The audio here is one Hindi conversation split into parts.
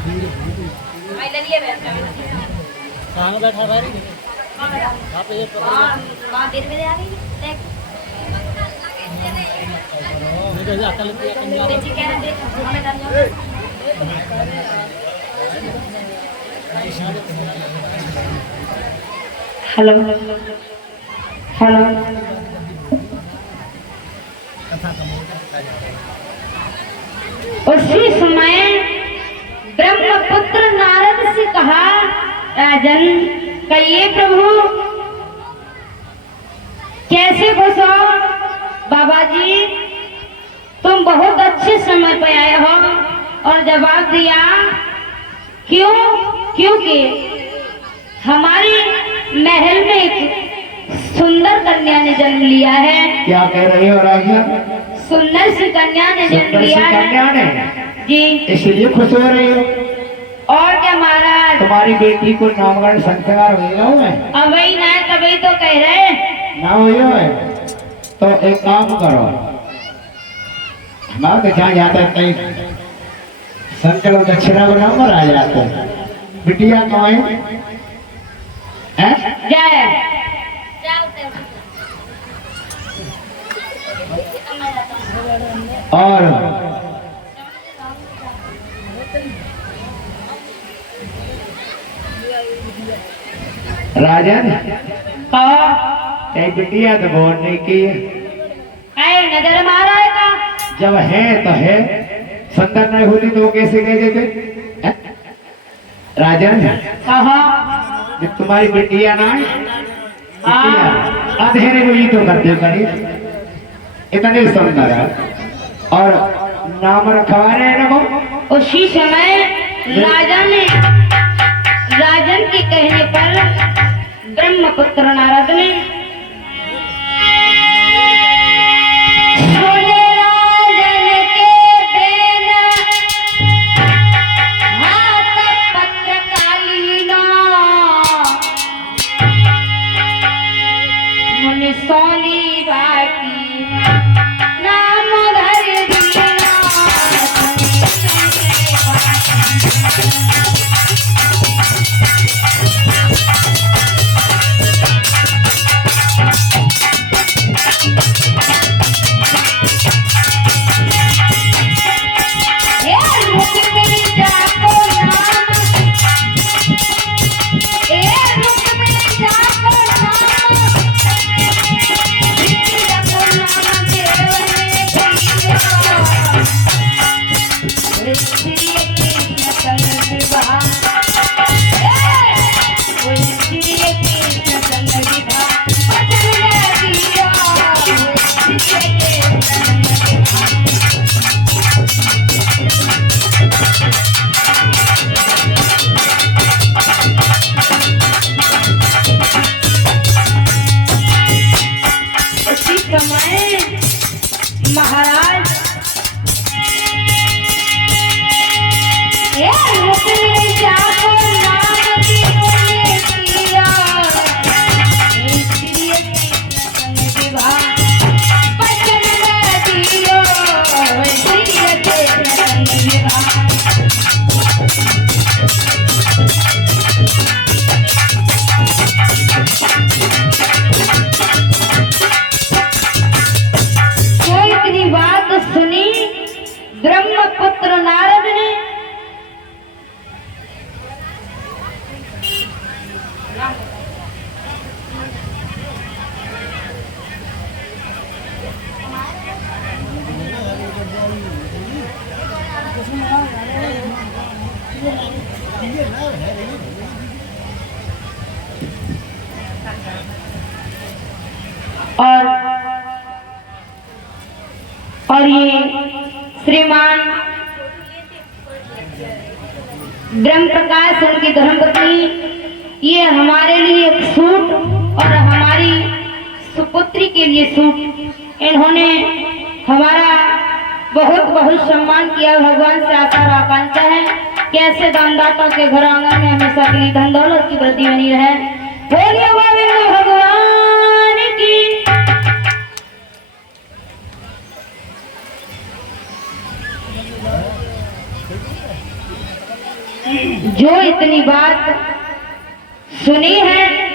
कहाँ बैठा भाई? यहाँ पे ये वहाँ देर में आ गई देख मुझे अकल बेची कह रहे देख हमें डाल हेलो हेलो उसी समय ब्रह्मपुत्र नारद से कहा, राजन कहिए प्रभु कैसे घुसो? बाबा जी तुम बहुत अच्छे समय पे आए हो। और जवाब दिया क्यों? क्योंकि हमारे महल में एक सुंदर कन्या ने जन्म लिया है। क्या कह रही हो राजा? सुंदर सी कन्या ने जन्म लिया है जी, इसलिए खुश हो रही हो? और क्या महाराज? तुम्हारी बेटी को नामकरण संस्कार होगा में? अब वही ना है, तभी तो कह रहे ना हो तो एक काम करो ना, जहाँ जाता कहीं संकल दक्षिणा बनाओ आ जाते बिटिया कहाँ है? जाए और राजन बिटिया तो बहुत नहीं की नजर मारा है का? जब है तो है, सुंदर नहीं होती तो कैसे कह देते? राजन जब तुम्हारी बेटिया ना अंधेरे में ही तो करते करीब इतने सुंदर है। और नाम रखवा रहे ना वो। उसी समय राजन के कहने पर ब्रह्मपुत्र नारद ने सोनी बाकी नाम धर दीना महाराज ब्रह्मपुत्र नारद ने और ये श्रीमान ब्रह्म प्रकाश उनकी धर्मपत्नी, ये हमारे लिए एक सूट और हमारी सुपुत्री के लिए सूट, इन्होंने हमारा बहुत बहुत सम्मान किया। भगवान से आशा और आकांक्षा है कि ऐसे दानदाताओं के घर आंगन में हमेशा के लिए धन दौलत की वृद्धि बनी रहे। बोलिए गोविंद भगवान की। जो इतनी बात सुनी है,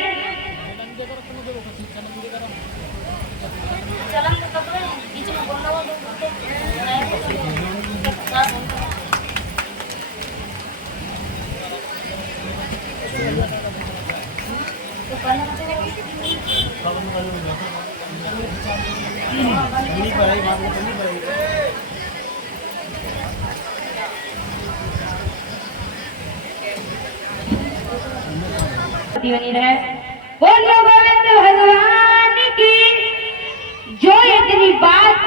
बनी रहे। बोलो गोविंद भगवान की। जो इतनी बात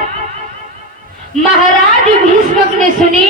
महाराज भीष्मक ने सुनी,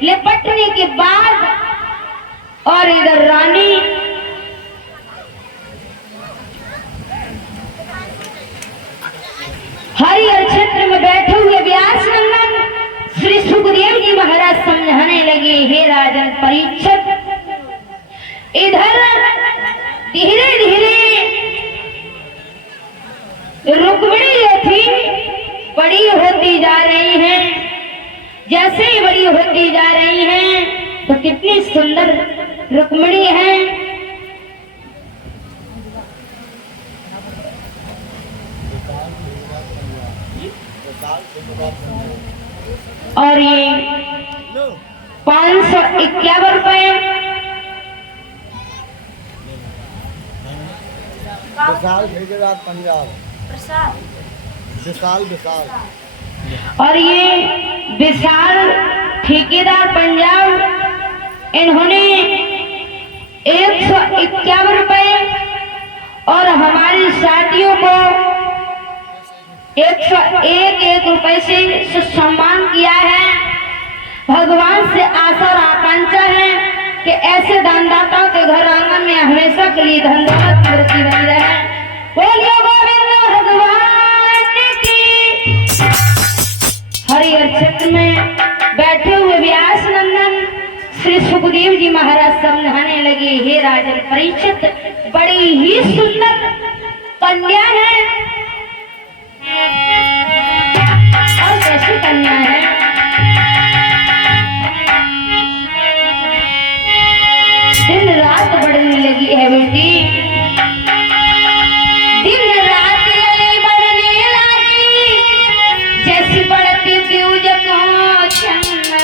लिपटने के बाद और इधर रानी हरिहर क्षेत्र में बैठे हुए व्यास नंदन श्री सुखदेव जी महाराज समझाने लगे, हे राजन परीक्षित, इधर धीरे धीरे रुक्मिणी जो थी बड़ी होती जा रही हैं। जैसे ही बड़ी होती जा रही हैं तो कितनी सुंदर रुक्मिणी है। और ये 551 रुपए पंजाब विशाल विशाल। और ये विशाल ठेकेदार पंजाब, इन्होंने 151 रुपए और हमारी साथियों को 101 रुपए से सम्मान किया है। भगवान से आशा और आकांक्षा है कि ऐसे दानदाताओं के घर आंगन में हमेशा के लिए धन दौलत की वृद्धि बनी रहे। बोलिए गोविंद भगवान की। हरिहर क्षेत्र में बैठे हुए व्यास नंदन श्री सुखदेव जी महाराज समझाने लगे, हे राजन परीक्षित, बड़ी ही सुंदर कन्या है। और कैसी कन्या है? दिन रात बढ़ने लगी है बेटी, दिन रात बढ़ने लगी, जैसी बढ़ती त्यूज को छन्न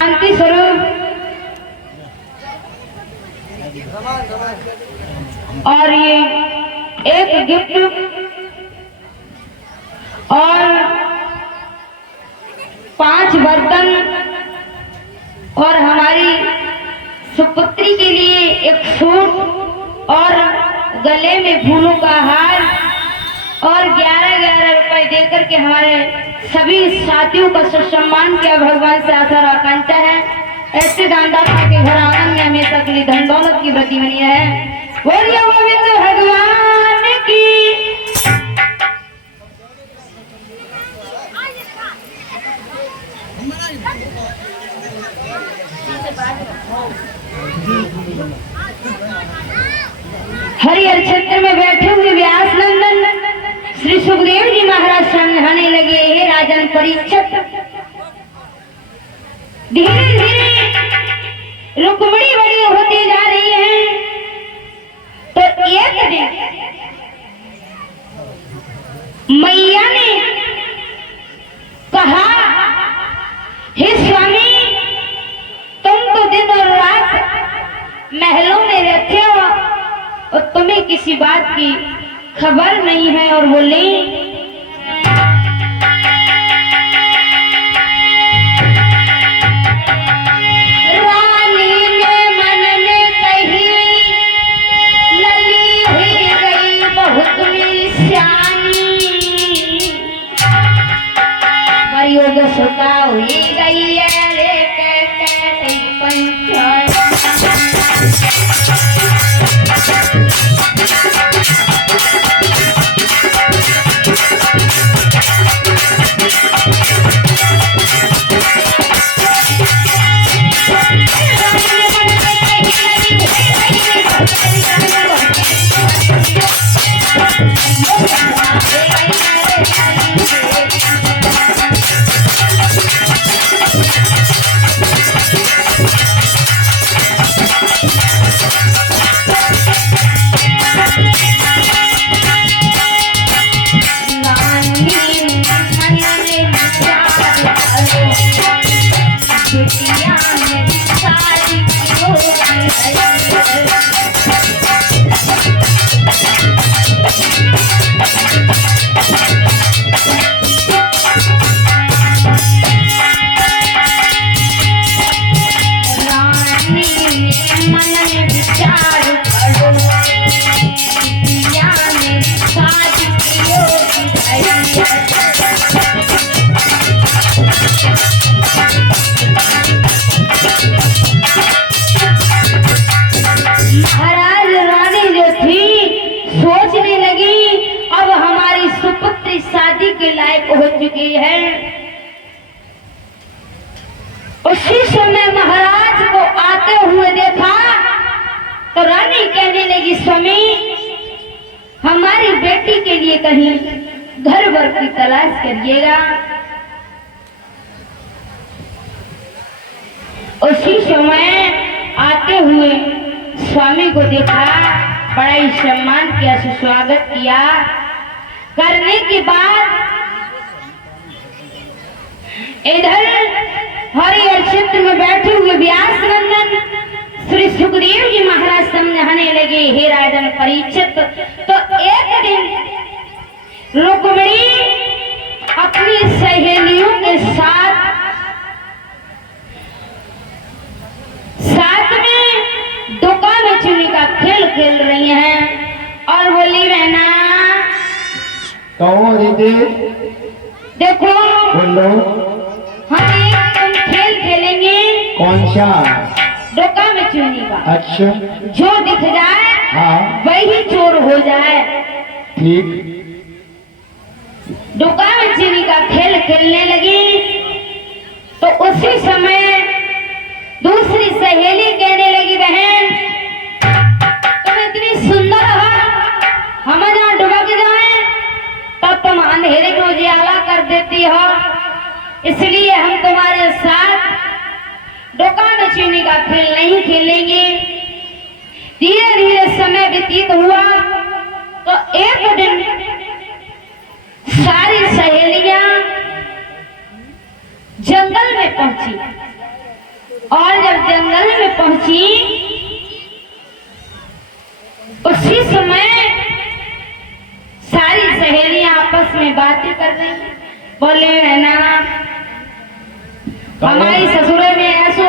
शांति स्वरूप और ये एक गिफ्ट और 5 बर्तन और हमारी सुपुत्री के लिए एक सूट और गले में फूलों का हार और 11-11 रुपए देकर के हमारे सभी साथियों का सम्मान किया। भगवान से आशा और आकांक्षा है ऐसे दानदाता के घर आंगन में हमेशा के लिए धन दौलत की वृद्धि बनी है। बोलिए गोविंद भगवान की। हरिहर क्षेत्र में बैठे हुए व्यास नंदन श्री सुखदेव जी महाराज समझाने लगे, हे राजन परीक्षित, धीरे धीरे रुक्मिणी बड़ी होती जा रही है। तो एक दिन मैया ने कहा, हे स्वामी, तुम तो दिन और रात महलों में रहते हो और तुम्हें किसी बात की खबर नहीं है। और बोले, रानी ने मन में कही, लली हुई गई बहुत सियानी, प्रयोग सुता हुई गई है रे कैसे पंचायत। हो चुकी है। उसी समय महाराज को आते हुए देखा तो रानी कहने लगी, स्वामी, हमारी बेटी के लिए कहीं घर वर की तलाश करिएगा। उसी समय आते हुए स्वामी को देखा, बड़ा ही सम्मान किया, सुस्वागत किया। करने के बाद इधर हरिहर क्षेत्र में बैठे हुए व्यास नंदन श्री सुखदेव जी महाराज समझाने लगे, हे राजन परीक्षित, तो एक दिन रुक्मिणी अपनी सहेलियों के साथ में डोका में चुनी का खेल खेल रही हैं और बोली, रहना कौन दीदी? देखो, बोलो। हम एक तुम खेल खेलेंगे। कौन सा? डोका में चुनी का। अच्छा। जो दिख जाए हाँ, वही चोर हो जाए। ठीक। डोका में चुनी का खेल खेलने लगी तो उसी समय दूसरी सहेली कहने लगी, बहन तुम इतनी सुंदर हो, हम जहाँ डुबक जाए तब तुम अंधेरे में उजियाला कर देती हो, इसलिए हम तुम्हारे साथ डोका में चुनी का खेल नहीं खेलेंगे। धीरे धीरे समय व्यतीत हुआ तो एक दिन सारी सहेलियां जंगल में पहुंची और जब जंगल में पहुंची उसी समय सारी सहेलियां आपस में बातें कर रही, बोले है ना हमारी ससुरे में ऐसो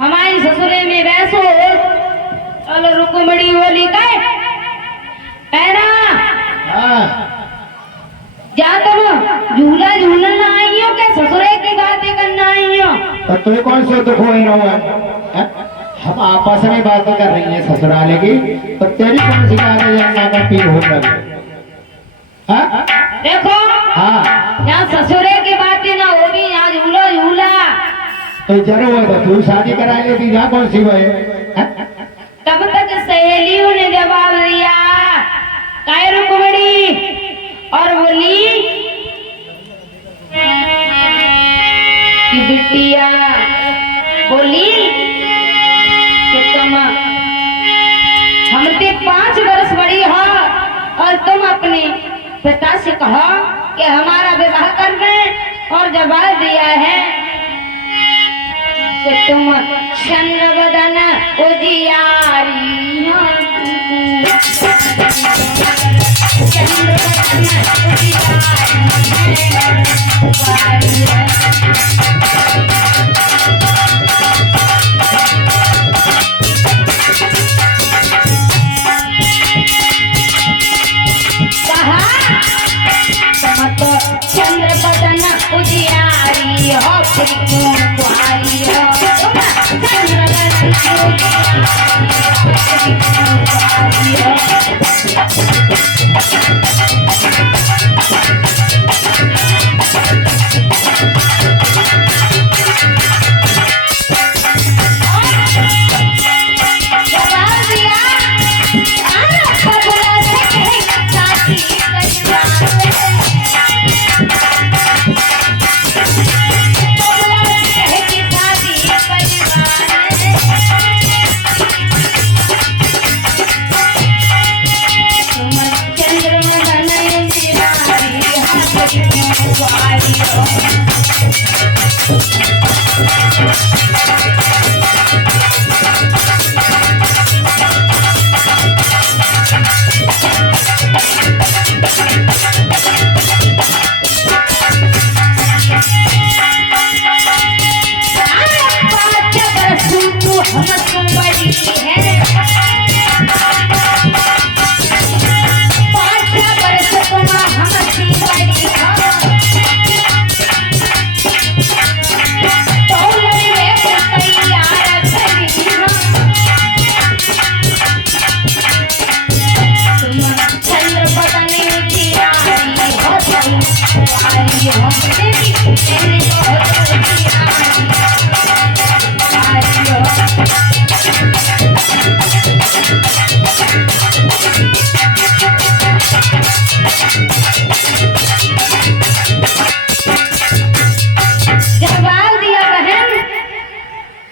हमारी ससुरे में वैसो। चलो रुकमणी बोली गए पैरा जा तुम झूला झूलना आई हो क्या ससुरे की बातें करना आई हो? तो तुम्हें कौन से दुख हो रहा है? हम आपस में बातें कर रही हैं ससुराले की, तो तेरी कौन सी बातें जानना का पीर हो रहा है? देखो हाँ यहाँ ससुरे की बातें ना होगी, यहाँ झूला झूला। तो जरूर तो तू शादी करा लेती, यहाँ कौन सी है? तब तक सहेलियों ने जवाब दिया काय रुकमणी और बोली कि बिटिया बोली कि तुम हमसे 5 वर्ष बड़ी हो और तुम अपने पिता से कहो कि हमारा विवाह कर दें, और जवाब दिया है कि तुम चंद्र बदन उजियारी हो, चंद्र बदन उजियारी है। चंद्र बदन उजियारी हो फिर क्यों कुआरी हो, चंद्र बदन उजियारी हो।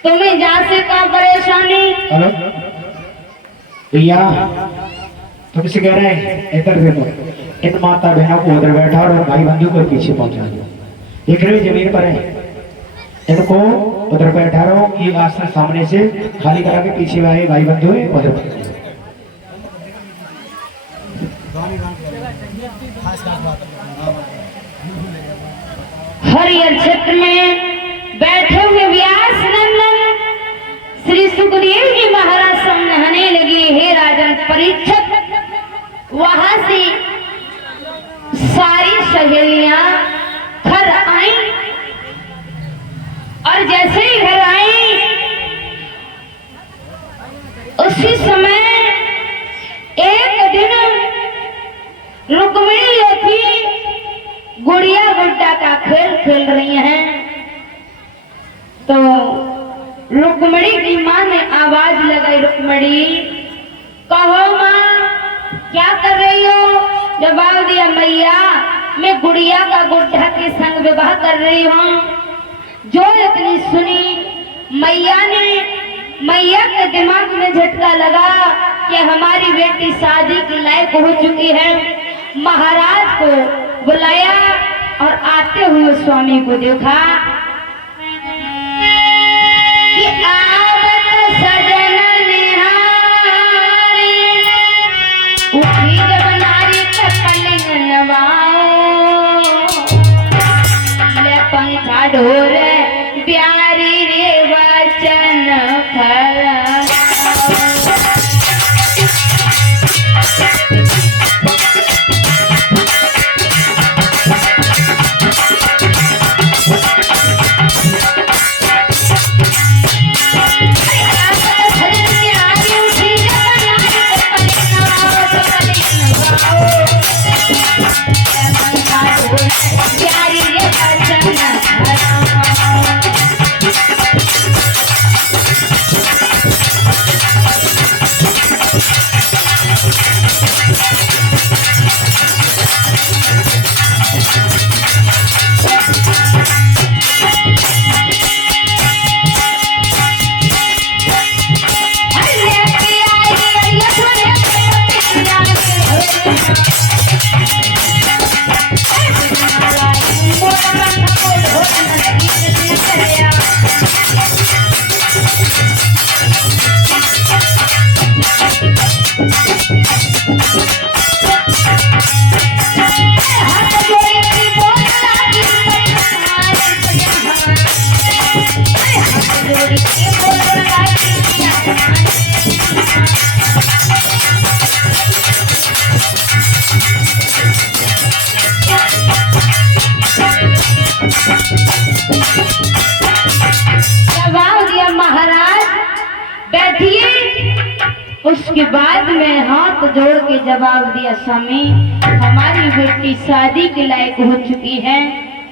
तुम्हें जा से का परेशानी? हेलो भैया तुमसे कह रहे हैं इधर देखो, इन माता बहनों को उधर बैठा और भाई बंधु को पीछे पहुंचा दो, देख रहे जमीन पर है, इनको उधर बैठा रहो, ये आसन सामने से खाली करा के पीछे आए भाई बंधु है उधर। हरियर क्षेत्र में बैठे हुए व्यास नंदन श्री सुखदेव जी महाराज समझाने लगे, हे राजन परीक्षित, वहां से सारी सहेलियां घर आई और जैसे ही घर आई उसी समय एक दिन रुक्मिणी थी गुड़िया गुड्डा का खेल खेल रही हैं, तो रुक्मिणी की माँ ने आवाज लगाई, रुक्मिणी कहो माँ क्या कर रही हो? जवाब दिया, मैया मैं गुड़िया का गुड्डा के संग विवाह कर रही हूँ। जो इतनी सुनी मैया के दिमाग में झटका लगा कि हमारी बेटी शादी के लायक हो चुकी है। महाराज को बुलाया और आते हुए स्वामी को देखा ढोर प्यारी रे वचन फरा। प्यारी रे वचन उसके बाद में हाथ जोड़ के जवाब दिया, स्वामी हमारी बेटी शादी के लायक हो चुकी है,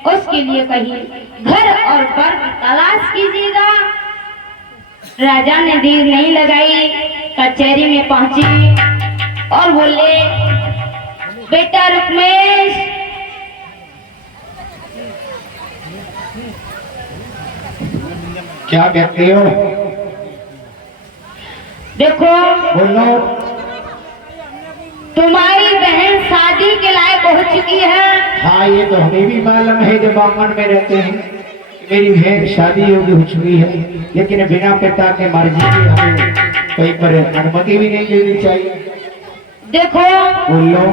उसके लिए कहीं घर और वर की तलाश कीजिएगा। राजा ने देर नहीं लगाई, कचहरी में पहुंची और बोले, बेटा रुक्मेश क्या कहते हो? देखो बोलो। तुम्हारी बहन शादी के लायक हो चुकी है। हाँ ये तो हमें भी मालूम है जब आंगन में रहते हैं कि मेरी बहन शादी योग्य हो चुकी है, लेकिन बिना पिता के मर्जी के हमें कहीं पर अनुमति भी नहीं लेनी चाहिए। देखो बोलो।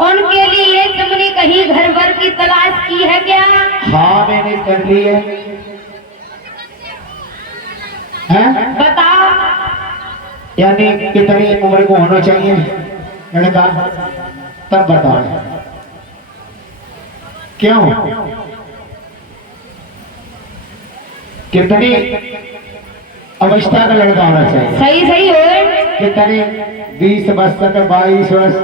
उनके लिए तुमने कहीं घर भर की तलाश की है क्या? हाँ मैंने कर ली है। बताओ। यानी कितनी उम्र को होना चाहिए लड़का, तब बताओ। क्यों? कितनी अवस्था का लड़का होना चाहिए? सही सही हो। कितने? 20 वर्ष तक, 22 वर्ष।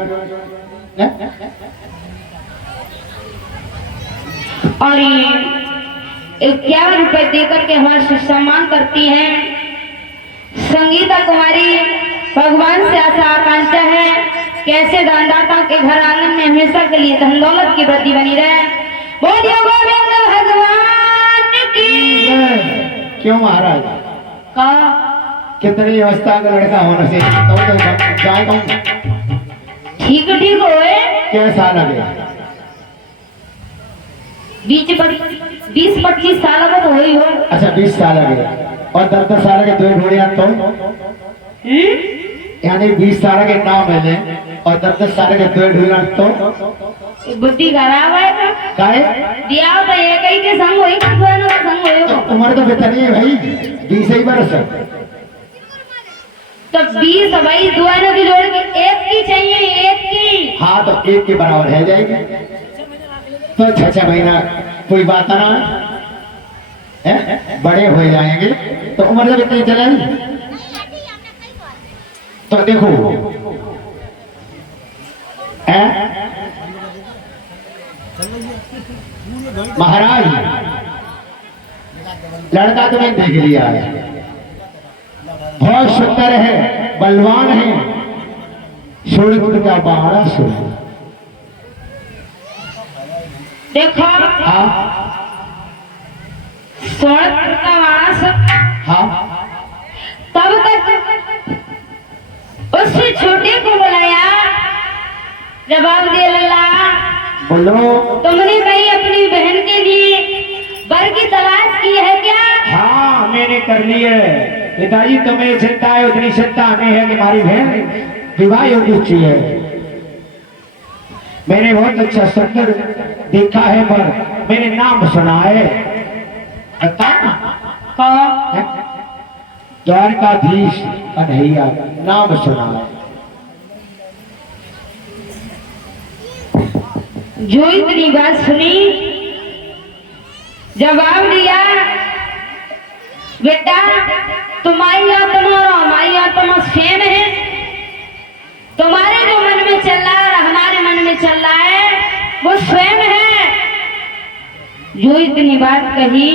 और 51 रुपए देकर के हमारा सम्मान करती हैं। संगीता कुमारी भगवान से आशा आकांक्षा है कैसे दानदाता के घर आंगन में हमेशा के लिए धन दौलत की वृद्धि बनी रहे। बोलिए गोविंद भगवान की। क्यों महाराज? का कितनी अवस्था का लड़का होना चाहिए? ठीक ठीक हो। कैसा लगे? 20-25 साल का तो ही हो। अच्छा 20 साल लगे और 10-10 साल के 2 ढूंढिया तो यानी 20 साल के नाम मैंने और 10-10 साल के 2 ढूंढिया तो बुद्धि खराब है। काहे? दिया तो एक ही के संग होई कि दोनों का संग होई। उम्र तो बेहतर है भाई, 20 ही वर्ष। तो 20 भाई दोनों की जोड़ के एक की चाहिए, एक की। हाँ तो एक के बराबर है जाएगी तो 6 महीना कोई बात ना है, बड़े हो जाएंगे तो उम्र जब इतनी चलेगी। तो देखो महाराज लड़का तुम्हें देख लिया है, बहुत सुंदर है, बलवान है, सूर्य का बाहर सूर्य। देखो हाँ हाँ तब तक उससे छोटे को बुलाया, जवाब दे लल्ला। बोलो। तुमने कहीं अपनी बहन के लिए वर की तलाश की है क्या? हाँ मैंने कर ली है पिताजी, तुम्हें चिंता है उतनी चिंता हमें है कि हमारी बहन विवाह योग्य है। मैंने बहुत अच्छा सुंदर देखा है पर मैंने नाम सुना है बता कौन? द्वारकाधीश कन्हैया नाम सुना है। जो इतनी बात सुनी, जवाब दिया, बेटा तुम्हारी आत्मा और हमारी आत्मा सेम है। तुम्हारे जो मन में चल रहा है और हमारे मन में चल रहा है वो स्वयं है। जो इतनी बात कही,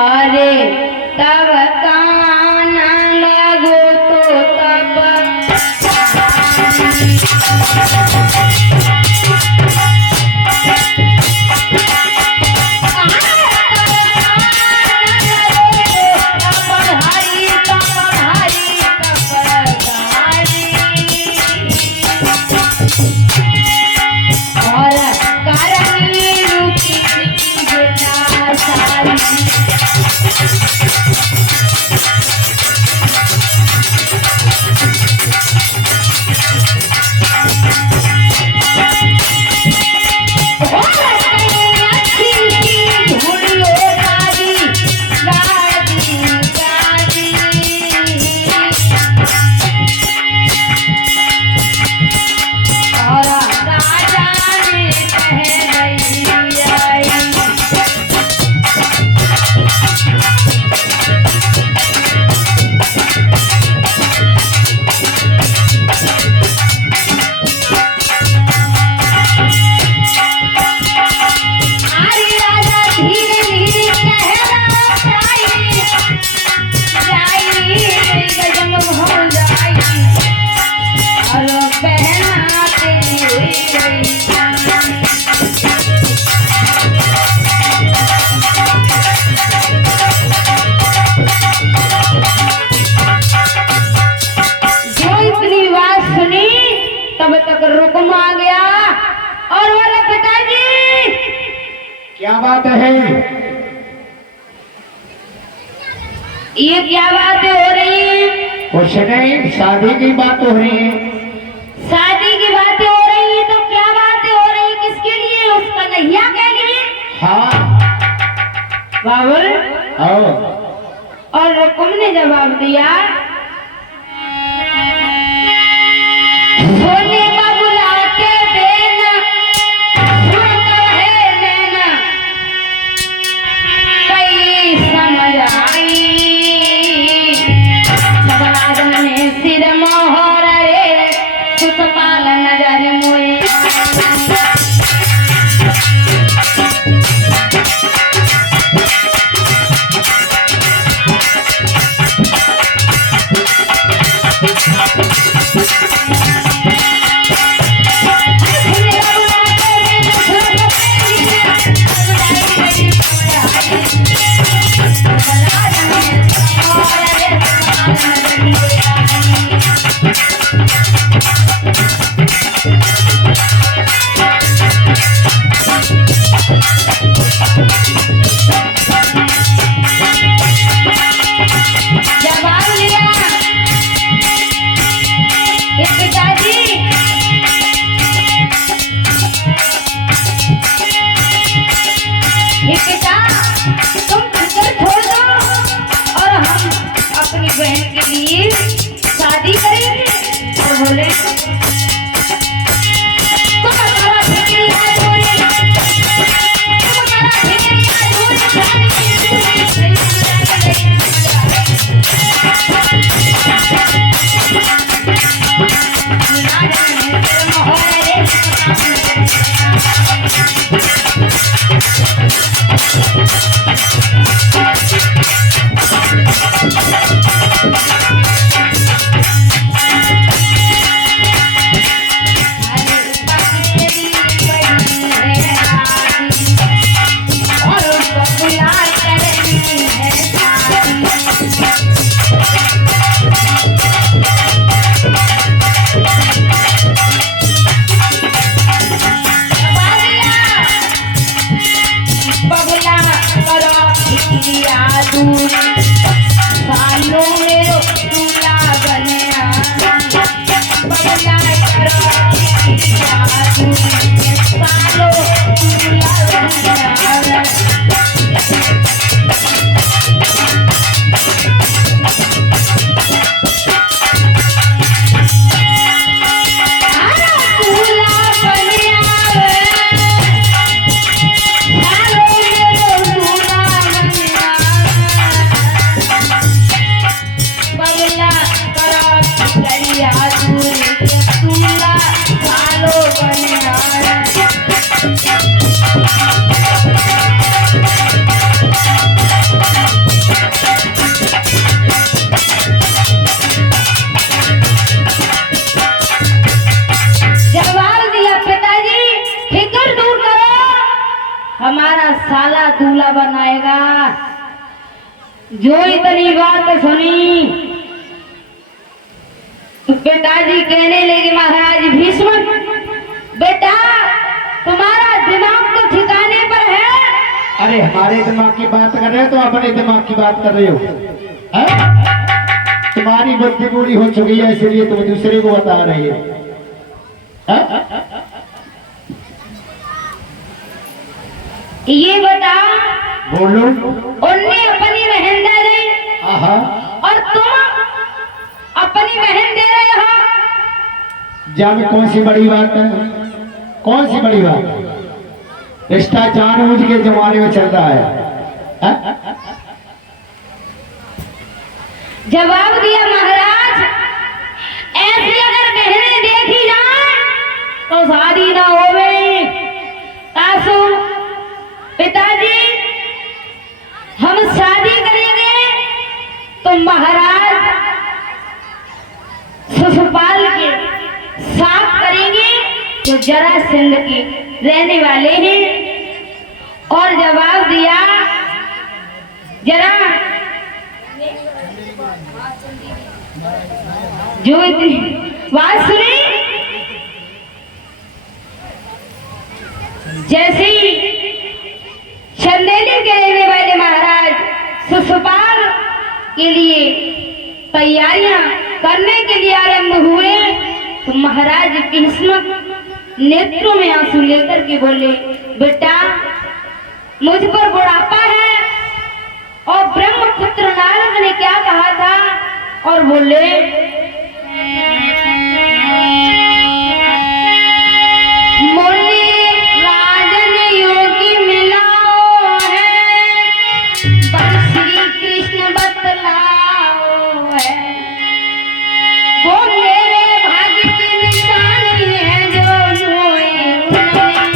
अरे तब कान लगो तो तब और कारण रूपी बेटा सारी तब तक रुकम आ गया और बोला पिताजी क्या बात है? ये क्या बातें हो रही हैं? कुछ नहीं, शादी की बात हो रही है। शादी की बातें हो रही हैं तो क्या बातें हो रही हैं? किसके लिए? उस कन्हैया के लिए? हाँ बाबुल। आओ। और रुकुम ने जवाब दिया, सोने बाबुला के देना सुनता है नैना, कई समझ आई सबराजन ने सिर मोहर रे सुतपाल नजर मोए। तुम्हारा साला दूल्हा बनाएगा। जो इतनी बात सुनी तो पिताजी कहने लगे महाराज भीष्म, बेटा तुम्हारा दिमाग तो ठिकाने पर है। अरे हमारे दिमाग की बात कर रहे हो तो अपने दिमाग की बात कर रहे हो, है? तुम्हारी बुद्धि पूरी हो चुकी है इसलिए तुम दूसरे को बता रहे हो। ये बता, बोलो। उनने अपनी बहन दे रही और तुम अपनी बहन दे रहे हो। जान कौन सी बड़ी बात है? कौन सी बड़ी बात? रिश्ता जानबूझ के जमाने में चल रहा है। जवाब दिया महाराज, ऐसी अगर बहनें देखी जाए तो शादी ना होवे। आसू पिताजी हम शादी करेंगे तो महाराज शिशुपाल के साथ करेंगे जो जरासंध के रहने वाले हैं। और जवाब दिया, जरा जो इतनी बात सुनी, जैसे ही चंदेली के रहने वाले महाराज शिशुपाल के लिए तैयारियां करने के लिए आरंभ हुए तो महाराज भीष्म नेत्रों में आंसू लेकर के बोले, बेटा मुझ पर बुढ़ापा है और ब्रह्मपुत्र नारद ने क्या कहा था। और बोले, मुनि राजन योगी मिलाओ है, पर श्री कृष्ण बतलाओ है। वो मेरे भाग्य की निशानी है जो मोए उन्हें।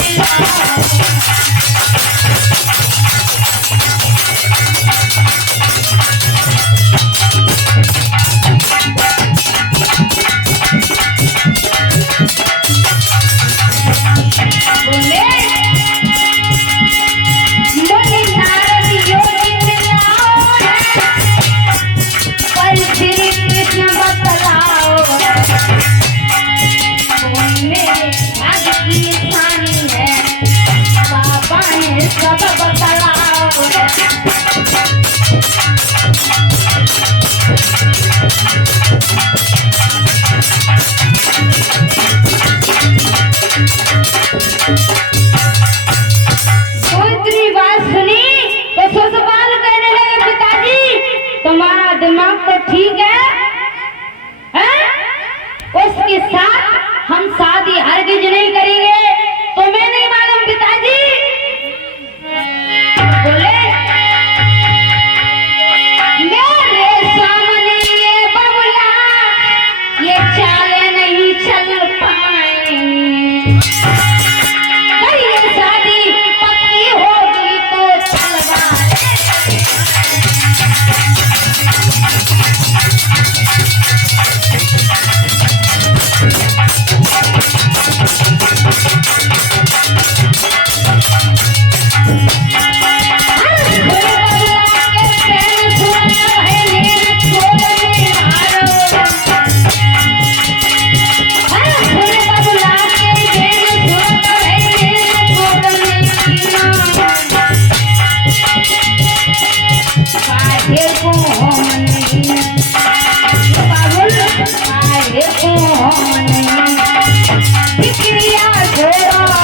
तुम्हारा दिमाग तो ठीक है, हैं? उसके साथ हम शादी हरगिज नहीं करेंगे। तुम्हें नहीं मालूम पिताजी? बोले, मेरे सामने ये बबुला ये चाले नहीं चल पाएंगे। ये शादी पक्की होगी तो चलवा। बिक्रिया छोड़ो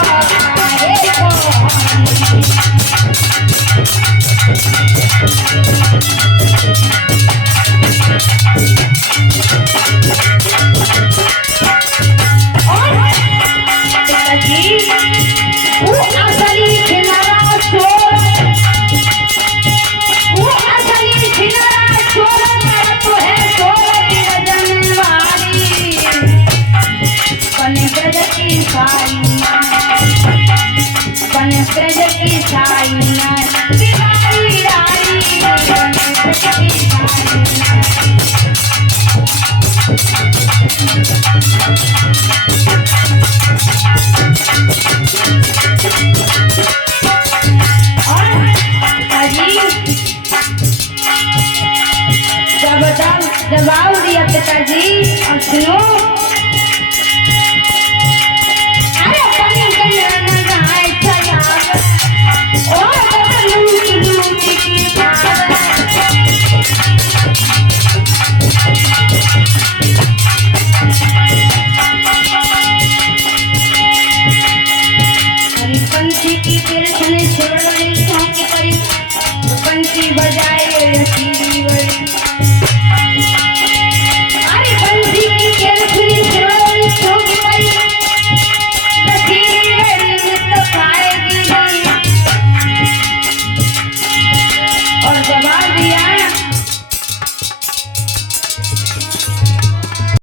सुनो